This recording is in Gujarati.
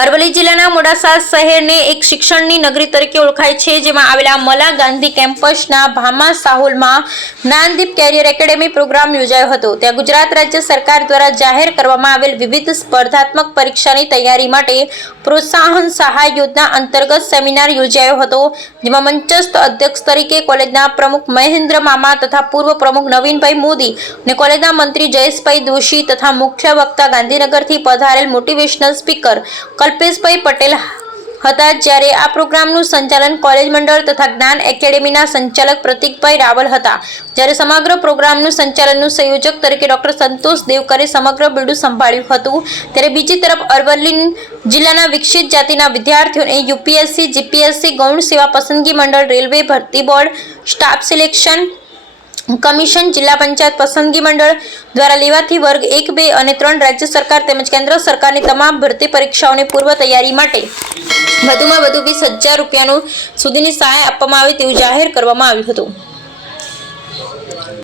અરવલ્લી જિલ્લાના મોડાસા શહેરને એક શિક્ષણની નગરી તરીકે ઓળખાય છે, જેમાં આવેલા મલા ગાંધી કેમ્પસના ભામા સાહોલમાં જ્ઞાનદીપ કેરિયર એકેડેમી પ્રોગ્રામ યોજાયો હતો. ત્યાં ગુજરાત રાજ્ય સરકાર દ્વારા જાહેર કરવામાં આવેલ વિવિધ સ્પર્ધાત્મક પરીક્ષાની તૈયારી માટે પ્રોત્સાહન સહાય યોજના અંતર્ગત સેમિનાર યોજાયો હતો, જેમાં મંચસ્થ અધ્યક્ષ તરીકે કોલેજના પ્રમુખ મહેન્દ્ર મામા તથા પૂર્વ પ્રમુખ નવીનભાઈ મોદી અને કોલેજના મંત્રી જયેશભાઈ દોશી તથા મુખ્ય વક્તા ગાંધીનગરથી પધારેલ મોટિવેશનલ સ્પીકર કલ્પેશભાઈ પટેલ હતા જ્યારે આ પ્રોગ્રામનું સંચાલન કોલેજ મંડળ તથા જ્ઞાન એકેડેમીના સંચાલક પ્રતિકભાઈ રાવલ હતા. જ્યારે સમગ્ર પ્રોગ્રામનું સંચાલનનું સંયોજક તરીકે ડોક્ટર સંતોષ દેવકરે સમગ્ર બીડું સંભાળ્યું હતું. ત્યારે બીજી તરફ અરવલ્લી જિલ્લાના વિકસિત જાતિના વિદ્યાર્થીઓને યુપીએસસી, જીપીએસસી, ગૌણ સેવા પસંદગી મંડળ, રેલવે ભરતી બોર્ડ, સ્ટાફ સિલેક્શન કમિશન જિલ્લા પંચાયત પસંદગી મંડળ દ્વારા લેવાથી વર્ગ એક, બે અને ત્રણ રાજ્ય સરકાર તેમજ કેન્દ્ર સરકારની તમામ ભરતી પરીક્ષાઓની પૂર્વ તૈયારી માટે વધુમાં વધુ વીસ હજાર રૂપિયાનું સુધીની સહાય આપવામાં આવે તેવું જાહેર કરવામાં આવ્યું હતું.